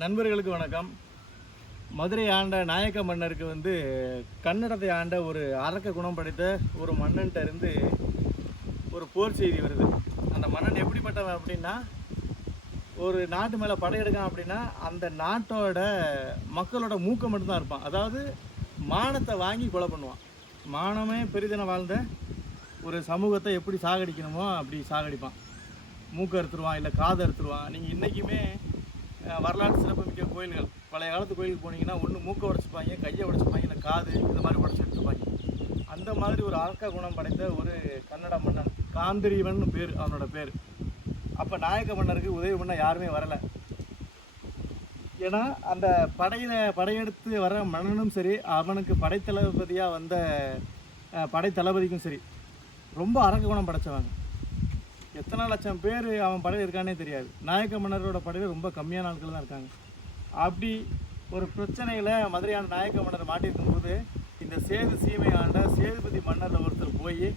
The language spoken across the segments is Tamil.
நண்பர்களுக்கு வணக்கம். மதுரை ஆண்ட நாயக்க மன்னருக்கு வந்து கன்னடத்தை ஆண்ட ஒரு அரக்க குணம் படைத்த ஒரு மன்னன்ட்ட இருந்து ஒரு போர் செய்தி வருது. அந்த மன்னன் எப்படிப்பட்டவன் அப்படின்னா, ஒரு நாட்டு மேலே படையெடுக்கான் அப்படின்னா அந்த நாட்டோட மக்களோட மூக்கம் மட்டும்தான் இருப்பான். அதாவது மானத்தை வாங்கி கொலை பண்ணுவான். மானமே பெரிதென வாழ்ந்த ஒரு சமூகத்தை எப்படி சாகடிக்கணுமோ அப்படி சாகடிப்பான். மூக்கை அறுத்துருவான், இல்லை காதை அறுத்துருவான். நீங்கள் இன்றைக்குமே வரலாற்று சிறப்புமிக்க கோயில்கள், பழைய காலத்து கோயிலுக்கு போனீங்கன்னா ஒன்று மூக்கை உடச்சிப்பாங்க, கையை உடச்சிப்பாங்க, இல்லை காது இந்த மாதிரி உடச்சி எடுத்துப்பாங்க. அந்த மாதிரி ஒரு அரக்க குணம் படைத்த ஒரு கன்னட மன்னன், காந்திரீவன் பேர் அவனோட பேர். அப்போ நாயக்க மன்னருக்கு உதவி பண்ண யாருமே வரலை. ஏன்னா அந்த படையெடுத்து வர மன்னனும் சரி, அவனுக்கு படைத்தளபதியாக வந்த படைத்தளபதிக்கும் சரி, ரொம்ப அரக்க குணம் படைத்தவங்க. எத்தனை லட்சம் பேர் அவன் படையில் இருக்கானே தெரியாது. நாயக்க மன்னரோட படையில் ரொம்ப கம்மியான ஆட்கள் தான் இருக்காங்க. அப்படி ஒரு பிரச்சனையில் மதுரையான நாயக்க மன்னர் மாட்டியிருக்கும்போது இந்த சேது சீமை ஆண்ட சேதுபதி மன்னரில் ஒருத்தர் போய்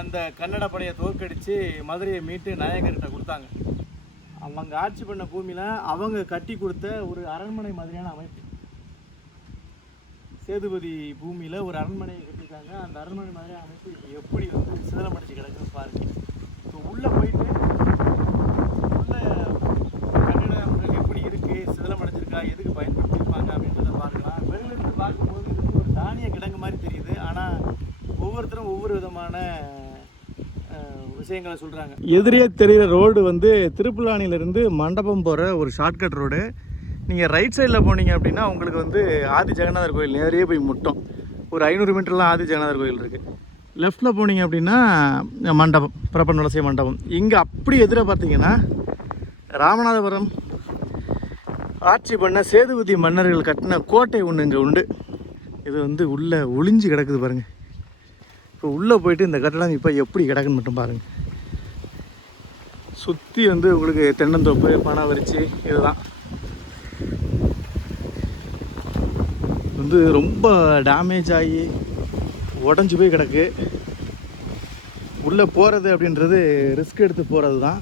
அந்த கன்னட படையை தோற்கடித்து மதுரையை மீட்டு நாயக்கர்கிட்ட கொடுத்தாங்க. அவங்க ஆட்சி பண்ண பூமியில் அவங்க கட்டி கொடுத்த ஒரு அரண்மனை மாதிரியான அமைப்பு. சேதுபதி பூமியில் ஒரு அரண்மனையை கட்டியிருக்காங்க. அந்த அரண்மனை மாதிரியான அமைப்பு இப்போ எப்படி வந்து சிதலமடைச்சு கிடக்குன்னு பாருங்கள். உள்ளே போயிட்டு உள்ள கட்டிடங்கள் எப்படி இருக்குது, சிதலமடைஞ்சிருக்கா, எதுக்கு பயன்படுத்தியிருப்பாங்க அப்படின்றத பார்க்கலாம். வெளியிலிருந்து பார்க்கும்போது இது ஒரு தானிய கிடங்கு மாதிரி தெரியுது. ஆனால் ஒவ்வொருத்தரும் ஒவ்வொரு விதமான விஷயங்களை சொல்கிறாங்க. எதிரே தெரிகிற ரோடு வந்து திருப்புலானியிலேருந்து மண்டபம் போகிற ஒரு ஷார்ட்கட் ரோடு. நீங்கள் ரைட் சைடில் போனீங்க அப்படின்னா உங்களுக்கு வந்து ஆதி ஜெகநாதர் கோயில் நேரே போய் முட்டும். ஒரு 500 மீட்டர்லாம் ஆதி ஜெகநாதர் கோயில் இருக்குது. லெஃப்டில் போனீங்க அப்படின்னா மண்டபம், பிரபன் வலசை மண்டபம். இங்கே அப்படி எதிர பார்த்தீங்கன்னா ராமநாதபுரம் ஆட்சி பண்ண சேதுபதி மன்னர்கள் கட்டின கோட்டை ஒன்று இங்கே உண்டு. இது வந்து உள்ளே ஒளிஞ்சு கிடக்குது பாருங்கள். இப்போ உள்ளே போயிட்டு இந்த கட்டடம் இப்போ எப்படி கிடக்குன்னு மட்டும் பாருங்கள். சுற்றி வந்து உங்களுக்கு தென்னந்தோப்பு, பனவரிச்சி இதுதான். வந்து ரொம்ப டேமேஜ் ஆகி உடஞ்சி போய் கிடக்கு. உள்ளே போகிறது அப்படின்றது ரிஸ்க் எடுத்து போகிறது தான்.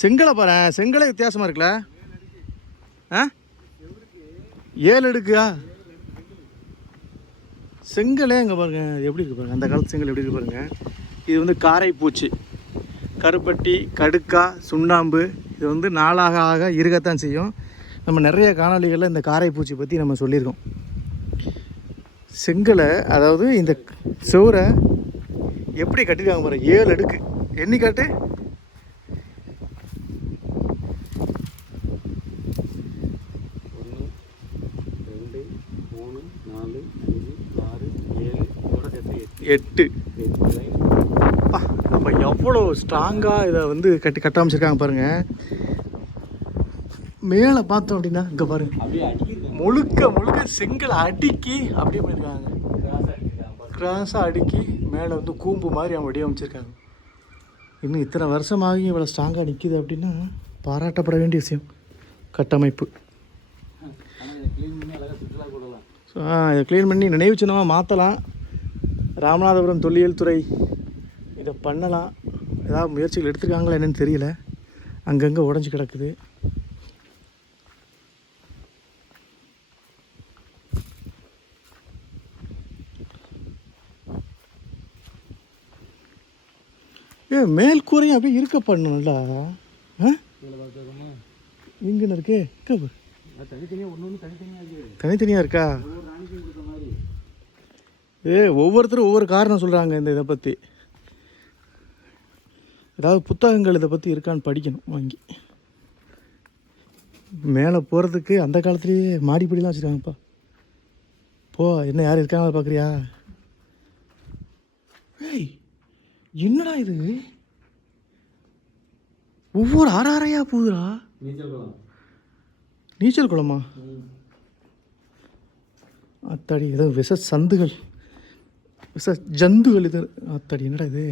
செங்கலை பாரு, செங்கலே வித்தியாசமாக இருக்குல்ல. 7 அடுக்கா செங்கலே இங்கே பாருங்க எப்படி இருக்கு பாருங்க. அந்த காலத்து செங்கல் எப்படி இருக்கு பாருங்க. இது வந்து காரைப்பூச்சி, கருப்பட்டி, கடுக்கா, சுண்ணாம்பு. இது வந்து நாளாக ஆக இருக்கத்தான் செய்யும். நம்ம நிறைய காணொலிகளில் இந்த காரைப்பூச்சி பற்றி நம்ம சொல்லியிருக்கோம். செங்கலை, அதாவது இந்த சுவரை எப்படி கட்டிருக்காங்க பாருங்க. 7 அடுக்கு. எண்ணி காட்டு. 8. அப்போ எவ்வளோ ஸ்ட்ராங்காக இதை வந்து கட்டாமிச்சிருக்காங்க பாருங்கள். மேலே பார்த்தோம் அப்படின்னா இங்கே பாருங்கள், முழுக்க செங்கலை அடுக்கி அப்படியே பண்ணியிருக்காங்க. கிராஸாக அடுக்கி மேலே வந்து கூம்பு மாதிரி அவங்க வடிவமைச்சிருக்காங்க. இன்னும் இத்தனை வருஷமாகி இவ்வளோ ஸ்ட்ராங்காக நிற்கிது அப்படின்னா பாராட்டப்பட வேண்டிய விஷயம் கட்டமைப்பு. இதை க்ளீன் பண்ணி நினைவு சின்னமாக மாற்றலாம். ராமநாதபுரம் தொல்லியல் துறை இதை பண்ணலாம். ஏதாவது முயற்சிகள் எடுத்துருக்காங்களா என்னன்னு தெரியல. அங்கங்கே உடஞ்சி கிடக்குது. மேல் கூரையும் அப்படியே இருக்க பண்ணணும்ல. இங்கன்னு இருக்கே, தனித்தனியாக இருக்கா? ஒவ்வொருத்தரும் ஒவ்வொரு காரணம் சொல்கிறாங்க இந்த இதை பற்றி. ஏதாவது புத்தகங்கள் இதை பற்றி இருக்கான்னு படிக்கணும் வாங்கி. மேலே போகிறதுக்கு அந்த காலத்துலேயே மாடிப்படிலாம் வச்சுருக்காங்கப்பா. போ, என்ன யார் இருக்காங்க பார்க்குறியா? ஏய், என்னடா இது? ஒவ்வொரு அரையாக போகுதுடா. நீச்சல் குளமா? அத்தாடி, ஏதோ விஷ சந்துகள், விஷ ஜந்துகள் இது. அத்தாடி, என்னடா இது?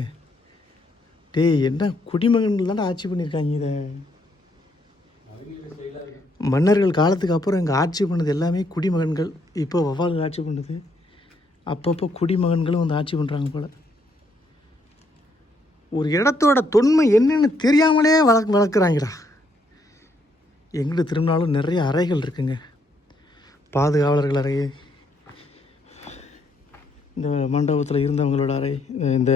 டேய், என்ன குடிமகன்கள் தானே ஆட்சி பண்ணியிருக்காங்க. இதை மன்னர்கள் காலத்துக்கு அப்புறம் இங்கே ஆட்சி பண்ணது எல்லாமே குடிமகன்கள். இப்போ வவ்வால்கள் ஆட்சி பண்ணுது. அப்பப்போ குடிமகன்களும் வந்து ஆட்சி பண்ணுறாங்க போல். ஒரு இடத்தோட தொன்மை என்னன்னு தெரியாமலே வளர்க்குறாங்கடா. எங்கிட்ட திரும்பினாலும் நிறைய அறைகள் இருக்குங்க. பாதுகாவலர்கள் அறை, இந்த மண்டபத்தில் இருந்தவங்களோட அறை, இந்த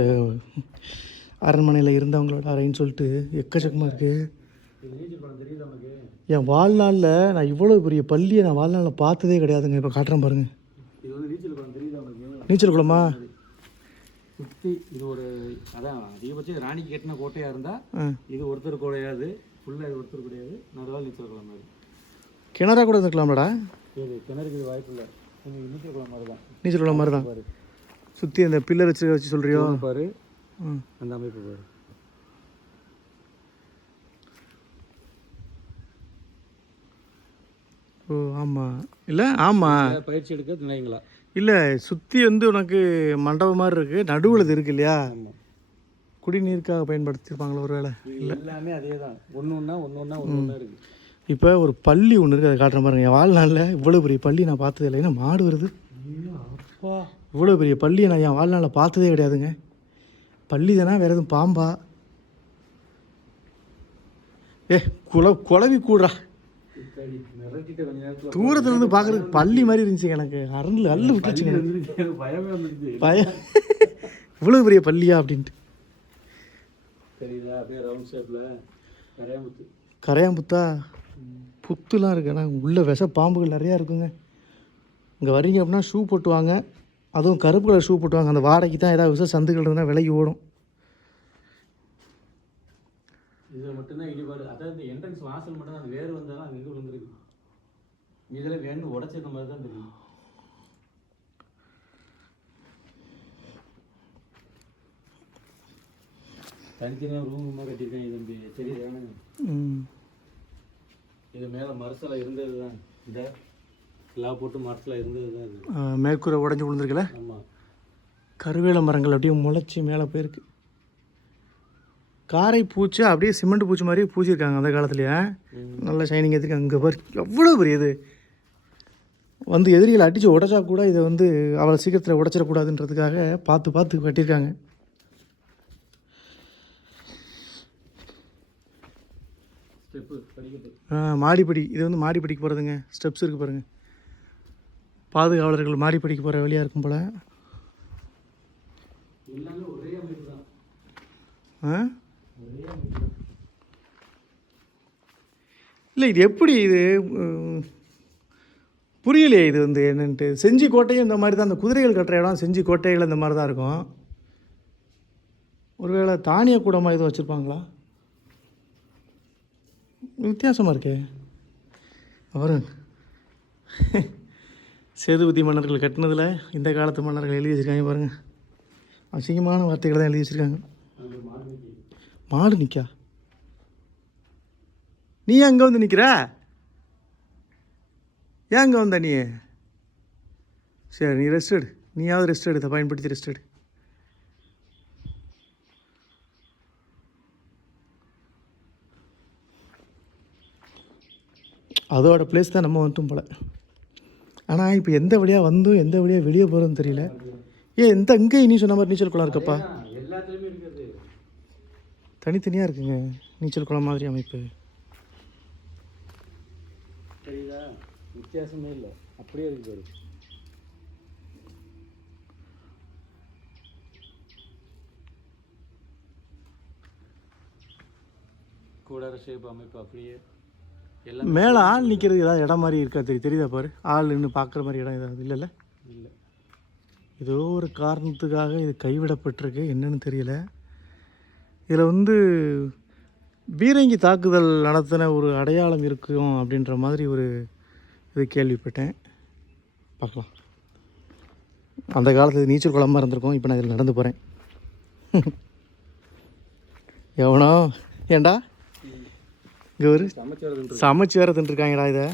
அரண்மனையில் இருந்தவங்களோட அறைன்னு சொல்லிட்டு எக்கச்சக்கமாக இருக்குது. என் வாழ்நாளில் நான் இவ்வளோ பெரிய பள்ளியை நான் வாழ்நாளில் பார்த்ததே கிடையாதுங்க. இப்போ காட்டுறேன் பாருங்கள். இது வந்து நீச்சல் குளம் தெரியுதா உங்களுக்கு? நீச்சல் குளமா? சுற்றி இது ஒரு அதான் அதிகபட்சம் ராணிக்கு கட்டின கோட்டையாக இருந்தால் இது ஒருத்தர் கிடையாது, ஃபுல்லாக இது ஒருத்தர் கிடையாது. நடுவால் நீச்சல் குளம் மாதிரி கிணறா கூட இருந்துக்கலாம்டா. சரி, கிணறுக்கு இது வாய்ப்பு இல்லை. நீச்சல் குளம் மாதிரி தான். நீச்சல் குளம் மாதிரி தான். சுற்றி அந்த பில்லர் வச்சு சொல்கிறியோ பாரு, அந்த அமைப்பு பாரு. ஓ ஆமாம். இல்லை ஆமாம், பயிற்சி எடுக்க நினைங்களா? இல்லை, சுற்றி வந்து உனக்கு மண்டபம் மாதிரி இருக்குது, நடுவில் இது இருக்கு இல்லையா? குடிநீருக்காக பயன்படுத்தியிருப்பாங்களா ஒரு வேளை? இல்லை, எல்லாமே அதே தான். ஒன்று இருக்குது. இப்போ ஒரு பள்ளி ஒன்று இருக்குது, அதை காட்டுற மாதிரி. என் வாழ்நாளில் இவ்வளோ பெரிய பள்ளி நான் பார்த்ததே இல்லை. ஏன்னா மாடு வருது. இவ்வளோ பெரிய பள்ளியை நான் என் வாழ்நாளில் பார்த்ததே கிடையாதுங்க. பள்ளி தானே, வேறு எதுவும் பாம்பா? குழவி கூடுறா. தூரத்துல இருந்து பார்க்கறதுக்கு பள்ளி மாதிரி இருந்துச்சு. எனக்கு அல்லு விட்டுச்சுங்க. பயம், இவ்வளோ பெரிய பள்ளியா அப்படின்ட்டு. கரையாம்புத்தா? புத்துலாம் இருக்கு. ஆனால் உள்ள விஷ பாம்புகள் நிறையா இருக்குங்க. இங்கே வரீங்க அப்படின்னா ஷூ போட்டு வாங்க. அதுவும் கருப்பு கலர் ஷூ போட்டு வாங்க. அந்த வாடகைக்கு தான் ஏதாவது விஷ சந்துகள் இருந்தால் விலைக்கு ஓடும். இதில் மட்டும்தான் இடிபாடு. அதாவது இந்த என்ட்ரன்ஸ் வாசல் மட்டும் தான். அந்த வேறு வந்தாலும் அது எங்கே விழுந்துருக்கு. இதில் வேணும் உடச்சிருந்த மாதிரி தான் தெரியும். தனித்தனியாக ரூமாக கட்டியிருக்கேன். இது தெரியுது. இது மேலே மரசலாக இருந்தது தான். இந்த லா போட்டு மரசலாக இருந்தது தான். இது மேற்கூரை உடஞ்சி விழுந்துருக்குல்ல? ஆமாம். கருவேல மரங்கள் அப்படியே முளைச்சி மேலே போயிருக்கு. காரை பூச்சி அப்படியே சிமெண்ட் பூச்சி மாதிரியே பூச்சிருக்காங்க அந்த காலத்துலேயே. நல்லா ஷைனிங் எடுத்துருக்காங்க. இங்கே பாரு எவ்வளோ பெரிய இது. வந்து எதிரிகளை அடித்து உடச்சா கூட இதை வந்து அவ்வளோ சீக்கிரத்தில் உடச்சிடக்கூடாதுன்றதுக்காக பார்த்து பார்த்து கட்டியிருக்காங்க. மாடிப்படி. இது வந்து மாடிப்படிக்கு போகிறதுங்க. ஸ்டெப்ஸ் இருக்குது பாருங்கள். பாதுகாவலர்கள் மாடிப்படிக்கு போகிற வழியாக இருக்கும் போல். இல்லை, இது எப்படி இது புரியலையே. இது வந்து என்னன்ட்டு. செஞ்சி கோட்டையும் இந்த மாதிரி தான். அந்த குதிரைகள் கட்டுற இடம் செஞ்சி கோட்டைகள் இந்த மாதிரி தான் இருக்கும். ஒருவேளை தானிய கூடமாக எதுவும் வச்சுருப்பாங்களா? வித்தியாசமாக இருக்கே. அவரும் சேதுபதி மன்னர்கள் கட்டினதில் இந்த காலத்து மன்னர்கள் எழுதி வச்சுருக்காங்க பாருங்கள். அசிங்கமான வார்த்தைகளை தான் எழுதி வச்சுருக்காங்க. மாடு நிற்கா? நீ அங்கே வந்து நிற்கிற? ஏன் அங்கே வந்த நீ? சரி, நீ ரெஸ்ட் எடு. நீயாவது ரெஸ்ட் எடு. இதை பயன்படுத்தி ரெஸ்ட் எடு. அதோட பிளேஸ் தான் நம்ம வந்துட்டும் போல். ஆனால் இப்போ எந்த வழியாக வந்தும் எந்த வழியாக வெளியே போகிறோன்னு தெரியல. எந்த இங்கே நீ சொன்ன மாதிரி நீச்சல் குளம் இருக்கப்பா? எல்லாத்துலேயுமே இருக்குது. தனித்தனியாக இருக்குங்க நீச்சல் குளம் மாதிரி அமைப்பு. சரிதா? வித்தியாசமே இல்லை, அப்படியே இருக்கு பாரு. கூடார ஷேப் அமைப்பு அப்படியே. மேலே ஆள் நிற்கிறது ஏதாவது இடம் மாதிரி இருக்கா? தெரியுதா பாரு? ஆள் நின்று பார்க்குற மாதிரி இடம் ஏதாவது இல்லைல்ல? இல்லை. ஏதோ ஒரு காரணத்துக்காக இது கைவிடப்பட்டிருக்கு. என்னன்னு தெரியல. இதில் வந்து பீரங்கி தாக்குதல் நடத்தின ஒரு அடையாளம் இருக்கும் அப்படின்ற மாதிரி ஒரு இது கேள்விப்பட்டேன். பார்க்கலாம். அந்த காலத்து நீச்சல் குளமாக இருந்திருக்கும். இப்போ நான் இதில் நடந்து போகிறேன். எவனோ ஏண்டா இங்கே ஒரு சமைச்சு வேறு தின்ட்டுருக்காங்கடா. இதை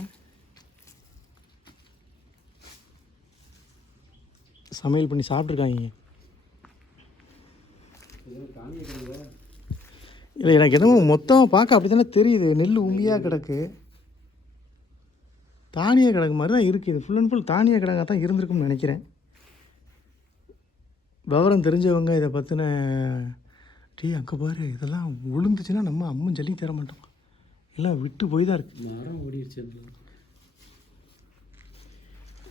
சமையல் பண்ணி சாப்பிட்ருக்காங்க. இல்லை, எனக்கு என்னமோ மொத்தமாக பார்க்க அப்படி தானே தெரியுது. நெல் உண்மையாக கிடக்கு. தானிய கிழங்கு மாதிரி தான் இருக்குது. இது ஃபுல் அண்ட் ஃபுல் தானிய கிழங்காக தான் இருந்திருக்கும்னு நினைக்கிறேன். விவரம் தெரிஞ்சவங்க இதை பற்றின அங்கே பாரு, இதெல்லாம் விழுந்துச்சுன்னா நம்ம அம்மன் ஜல்லி தர மாட்டோம், எல்லாம் விட்டு போய் தான் இருக்குது. மரம் ஓடிடுச்சு.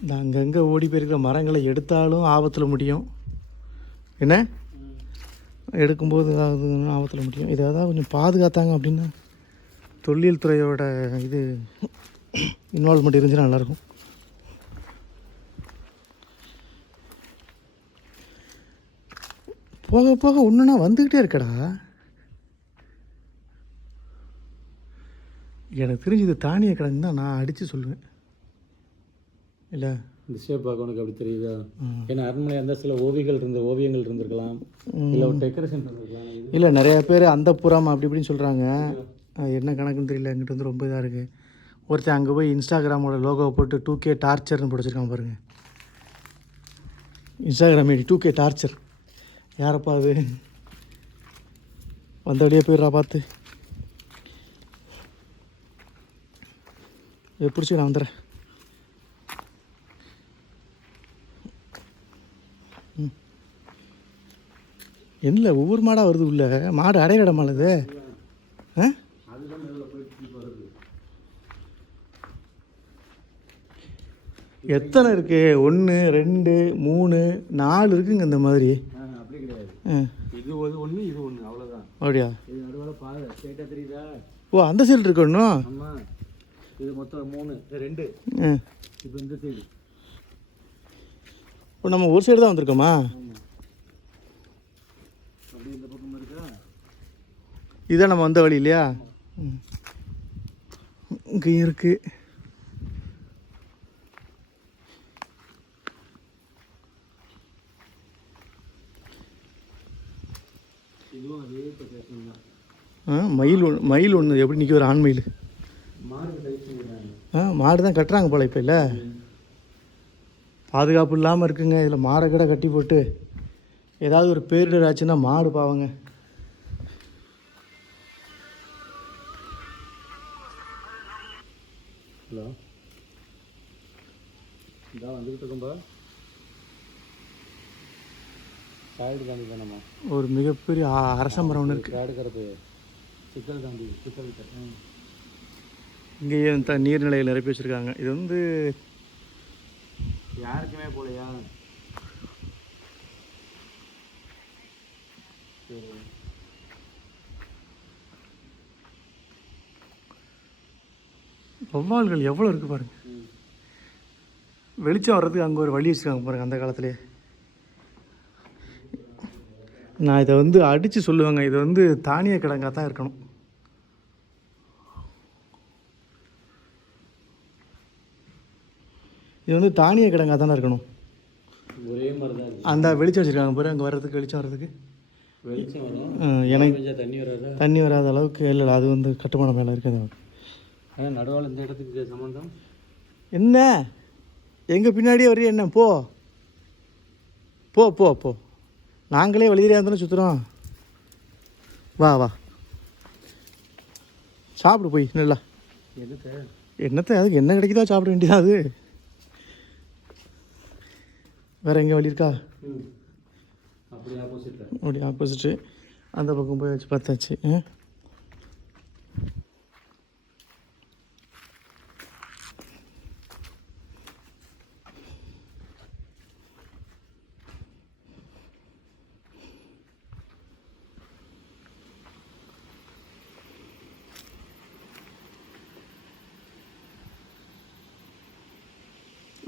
இந்த அங்கங்கே ஓடி போயிருக்கிற மரங்களை எடுத்தாலும் ஆபத்தில் முடியும். என்ன எடுக்கும்போது ஏதாவது ஆபத்தில் முடியும். இதை ஏதாவது கொஞ்சம் பாதுகாத்தாங்க அப்படின்னா தொல்லியல் துறையோட இது இன்வால்வ்மெண்ட் இருந்துச்சுன்னா நல்லாயிருக்கும். போக போக ஒன்றுனா வந்துக்கிட்டே இருக்கடா. எனக்கு தெரிஞ்சு இது தானிய கிழங்கு தான் நான் அடித்து சொல்லுவேன். இல்லை இந்த ஷேப் பார்க்க உனக்கு அப்படி தெரியுதா? ஏன்னா அரண்மனை அந்த சில ஓவியங்கள் இருந்திருக்கலாம், இல்லை ஒரு டெக்கரேஷன் இருந்திருக்கலாம். இல்லை நிறைய பேர் அந்த புறம் அப்படி இப்படின்னு சொல்கிறாங்க. என்ன கணக்குன்னு தெரியல. எங்கிட்ட வந்து ரொம்ப இதாக இருக்குது. ஒருத்தன் அங்கே போய் இன்ஸ்டாகிராமோட லோகோவை போட்டு 2K டார்ச்சர்னு பிடிச்சிருக்கான் பாருங்கள். Instagram ID 2K torture. யாரப்பா அது? வந்தபடியே போயிடுறா பார்த்து. இதை பிடிச்சி நான் வந்துடுறேன். என்ன ஒவ்வொரு மாடாக வருது உள்ள? மாடு அடையிற இடமானது. ஆ எத்தனை இருக்கு? 1 2 3 4 இருக்குங்க இந்த மாதிரி. அப்படி கிடையாது. இது ஒன்று, இது ஒன்று, அவ்வளோதான். அப்படியா? இது நடுவில் பாரு, ஸ்ட்ரைட்டாக தெரியுதா? ஓ அந்த சைடு இருக்கு ஒன்றும். ஆமாம், இது மொத்தம் 3, 2. இப்போ இந்த சைடு. இப்போ நம்ம ஒரு சைடு தான் வந்திருக்கோமா? அப்படி இந்த பக்கம் இருக்கா? இதுதான் நம்ம வந்த வழி இல்லையா? இங்கே இருக்குது. இதுவும் அதே பிரதேசம் தான். மயில் ஒன்று எப்படி நிற்க ஒரு ஆண் மயில். மாடு மாடு தான் கட்டுறாங்க போல இப்போ. இல்லை பாதுகாப்பு இல்லாமல் இருக்குங்க. இதில் மாடை கடை கட்டி போட்டு ஏதாவது ஒரு பேரிடர் ஆச்சுன்னா மாடு பாவங்க. ஹலோ, இதான் வந்துக்கிட்டு இருக்கோம்பா. காடு காந்தி தானம்மா? ஒரு மிகப்பெரிய அரச மரம் ஒன்று இருக்குது. காடு கரப்பு சிக்கல் காந்தி, சிக்கல். இங்கேயே நீர்நிலையில் நிரப்பி வச்சுருக்காங்க. இது வந்து யாருக்குமே போலையா? வௌவால்கள் எவ்வளோ இருக்குது பாருங்கள். வெளிச்சம் வர்றதுக்கு அங்கே ஒரு வழி வச்சுருக்காங்க பாருங்கள் அந்த காலத்துலேயே. நான் இதை வந்து அடித்து சொல்லுவேங்க, இது வந்து தானிய கிழங்காக தான் இருக்கணும். இது வந்து தானிய கிழங்காக தானே இருக்கணும். ஒரே மாதிரி தான் அந்த வெளிச்சம் வச்சுருக்காங்க பாரு, அங்கே வர்றதுக்கு வெளிச்சம் வர்றதுக்கு. வெளிச்சம் வரும், எனக்கு தண்ணி வராதா? தண்ணி வராத அளவுக்கு இல்லை. அது வந்து கட்டுமான மேலே இருக்குது. ஆனால் நடுவால் இந்த இடத்துக்கு சம்மந்தம் என்ன? எங்கள் பின்னாடியே வரையே என்ன? போ போ போ போ. நாங்களே வழியிலே இருந்தாலும் சுற்றுறோம். வா வா சாப்பிடு போய் நல்லா. என்னத்தை அதுக்கு என்ன கிடைக்குதோ சாப்பிட வேண்டியதா? அது வேறு எங்கே வழி இருக்கா? அப்படி ஆப்போசிட்டு அந்த பக்கம் போய் வச்சு பார்த்தாச்சு.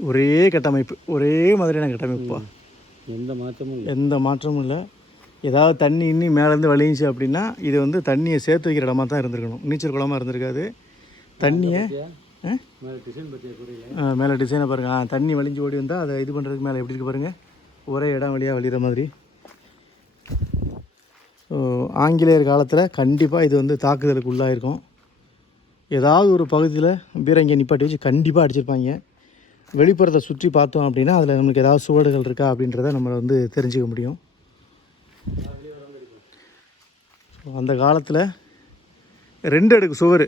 ஒரே கட்டமைப்பு, ஒரே மாதிரியான கட்டமைப்பா. எந்த மாற்றமும் இல்லை. ஏதாவது தண்ணி இன்னும் மேலேருந்து வலிஞ்சிச்சு அப்படின்னா இது வந்து தண்ணியை சேர்த்து வைக்கிற இடமா தான் இருந்திருக்கணும். நீச்சல் குளமாக இருந்திருக்காது. தண்ணியை மேலே டிசைனை பாருங்கள். தண்ணி வலிஞ்சு ஓடி வந்தால் அதை இது பண்ணுறதுக்கு மேலே எப்படி இருக்குது பாருங்கள். ஒரே இடம் வழியாக வழிகிற மாதிரி. ஸோ ஆங்கிலேயர் காலத்தில் கண்டிப்பாக இது வந்து தாக்குதலுக்கு உள்ளாயிருக்கும். ஏதாவது ஒரு பகுதியில் பீரங்கியை நிப்பாட்டி வச்சு கண்டிப்பாக அடிச்சிருப்பாங்க. வெளிப்புறத்தை சுற்றி பார்த்தோம் அப்படின்னா அதில் நம்மளுக்கு ஏதாவது சுவடுகள் இருக்கா அப்படின்றத நம்ம வந்து தெரிஞ்சுக்க முடியும். அந்த காலத்தில் 2 அடுக்கு சுவர்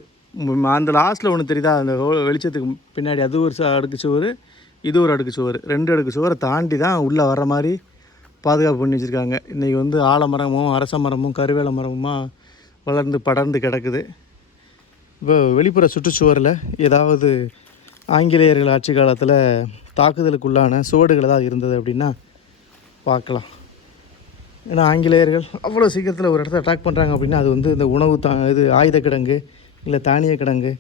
அந்த லாஸ்ட்டில் ஒன்று தெரியுதா, அந்த வெளிச்சத்துக்கு பின்னாடி அது ஒரு அடுக்கு சுவர், இது ஒரு அடுக்கு சுவர், 2 அடுக்கு சுவரை தாண்டி தான் உள்ளே வர்ற மாதிரி பாதுகாப்பு பண்ணி வச்சுருக்காங்க. இன்றைக்கி வந்து ஆலமரமும் அரச மரமும் கருவேல மரமுமா வளர்ந்து படர்ந்து கிடக்குது. இப்போ வெளிப்புற சுற்றுச்சுவரில் ஏதாவது ஆங்கிலேயர்கள் ஆட்சி காலத்தில் தாக்குதலுக்குள்ளான சுவடுகள் ஏதாவது இருந்தது அப்படின்னா பார்க்கலாம். ஏன்னா ஆங்கிலேயர்கள் அவ்வளோ சீக்கிரத்தில் ஒரு இடத்த அட்டாக் பண்ணுறாங்க அப்படின்னா அது வந்து இந்த உணவு இது ஆயுத கிடங்கு இல்லை தானிய கிடங்கு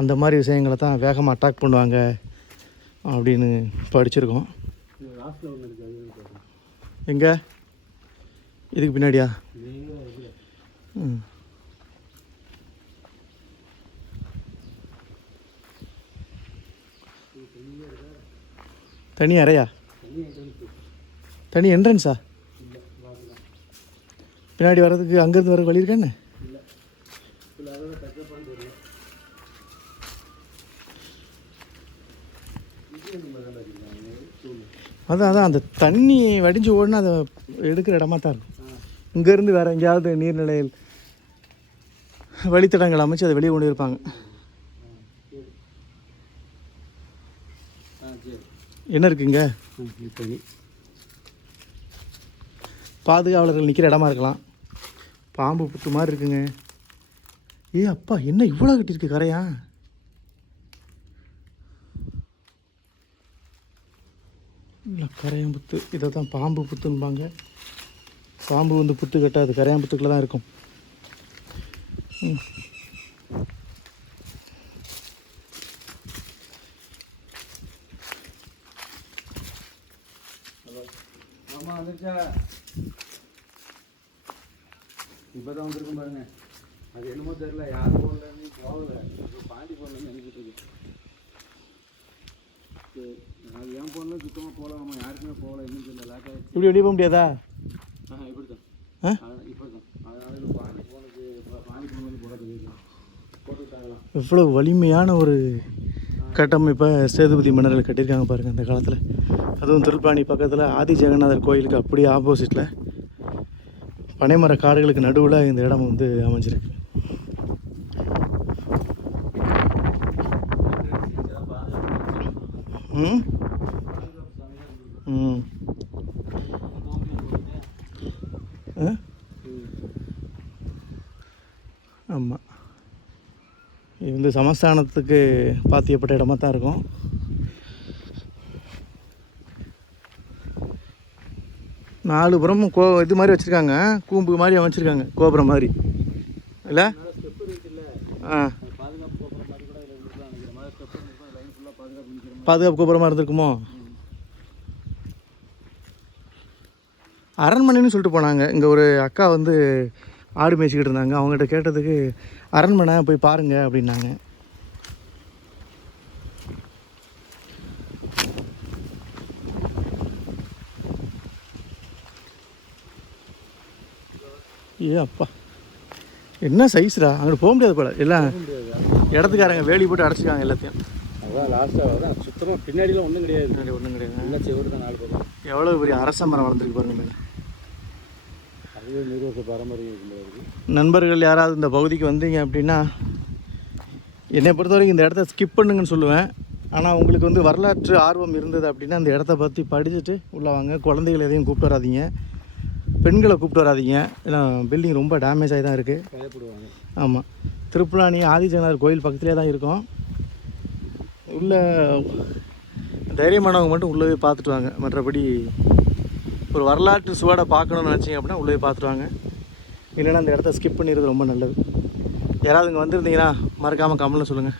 அந்த மாதிரி விஷயங்களை தான் வேகமாக அட்டாக் பண்ணுவாங்க அப்படின்னு படிச்சிருக்கோம். எங்கே இதுக்கு பின்னாடியா? தனி அறையா? தனி என்ட்ரன்ஸா? பின்னாடி வர்றதுக்கு அங்கேருந்து வர வழி இருக்கேன்னு? அதான் அந்த தண்ணி வடிஞ்சு ஓடுனா அதை எடுக்கிற இடமா தான் இருக்கும். இங்கேருந்து வேறு எங்கேயாவது நீர்நிலையில் வழித்தடங்கள் அமைச்சு அதை வெளியே கொண்டு இருப்பாங்க. என்ன இருக்குங்க? பாதுகாவலர்கள் நிற்கிற இடமா இருக்கலாம். பாம்பு புத்து மாதிரி இருக்குங்க. அப்பா என்ன இவ்வளோ கட்டியிருக்கு கரையா? இல்லை கரையாம்புத்து, இதை தான் பாம்பு புத்துன்பாங்க. பாம்பு வந்து புத்து கட்டாது, கரையாம்புத்துக்குள்ள தான் இருக்கும். இப்போ தான் வந்துருக்கும் பாருங்க. அது என்னமோ தெரியல, யாரும் போடலன்னு போகல, பாண்டி போடலன்னு நினைக்கிட்டு இருக்கு. அது ஏன் போடலாம், சுத்தமாக போகலாம், நம்ம யாருக்குமே போகல, இன்னும் தெரியல. லேட் ஆகிடுச்சு. இப்படி வெளியே போக முடியாதா? இப்படி தான் இப்படி தான். அதனால பாண்டி போனது போட்டுவிட்டாங்களாம். இவ்வளோ வலிமையான ஒரு கட்டமைப்பை சேதுபதி மன்னர்கள் கட்டியிருக்காங்க பாருங்கள் அந்த காலத்தில். அதுவும் திருப்பாணி பக்கத்தில் ஆதி ஜெகநாதர் கோயிலுக்கு அப்படியே ஆப்போசிட்டில் பனைமர காடுகளுக்கு நடுவில் இந்த இடம் வந்து அமைஞ்சிருக்கு. ஆமாம், இது வந்து சமஸ்தானத்துக்கு பாத்தியப்பட்ட இடமா தான் இருக்கும். நாலு புறமும் இது மாதிரி வச்சுருக்காங்க, கூம்பு மாதிரி அமைச்சிருக்காங்க, கோபுரம் மாதிரி இல்லை? பாதுகாப்பு கோபுரமாக இருந்திருக்குமோ? அரண்மனைன்னு சொல்லிட்டு போனாங்க. இங்கே ஒரு அக்கா வந்து ஆடு மேய்ச்சிக்கிட்டு இருந்தாங்க. அவங்ககிட்ட கேட்டதுக்கு அரண்மனை போய் பாருங்க அப்படின்னாங்க. அப்பா என்ன சைஸ்ரா, அங்கிட்டு போக முடியாது போல. எல்லாம் இடத்துக்காரங்க வேலி போட்டு அடைச்சிக்காங்க எல்லாத்தையும். அதான் லாஸ்ட்டாக தான் சுத்தமாக பின்னாடிலாம் ஒன்றும் கிடையாது. பின்னாடி ஒன்றும் கிடையாது. நல்லா செவரு தான் 4 பேர். எவ்வளோ பெரிய அரச மரம் வளர்ந்துருக்கு பாருங்க மேலே. அதுவே 100 வருஷ பாரம்பரியம் இருக்குது. நண்பர்கள் யாராவது இந்த பகுதிக்கு வந்தீங்க அப்படின்னா என்னை பொறுத்த வரைக்கும் இந்த இடத்த ஸ்கிப் பண்ணுங்கன்னு சொல்லுவேன். ஆனால் உங்களுக்கு வந்து வரலாற்று ஆர்வம் இருந்தது அப்படின்னா அந்த இடத்த பற்றி படிச்சுட்டு உள்ளே வாங்க. குழந்தைகள் எதையும் கூப்பிட்டு வராதிங்க, பெண்களை கூப்பிட்டு வராதிங்க. ஏன்னா பில்டிங் ரொம்ப டேமேஜ் ஆகி தான் இருக்குது. பயப்படுவாங்க. ஆமாம், திருப்புலானி ஆதிஜகநாதர் கோயில் பக்கத்துலேயே தான் இருக்கும். உள்ளே தைரியமானவங்க மட்டும் உள்ளே போய் பார்த்துட்டு வாங்க. மற்றபடி ஒரு வரலாற்று சுவடை பார்க்கணுன்னு நினச்சிங்க அப்படின்னா உள்ளே போய் பார்த்துட்டு வாங்க. இல்லைன்னா அந்த இடத்த ஸ்கிப் பண்ணிடுறது ரொம்ப நல்லது. யாராவது இங்கே வந்திருந்தீங்கன்னா மறக்காமல் கமெண்ட்ல சொல்லுங்கள்.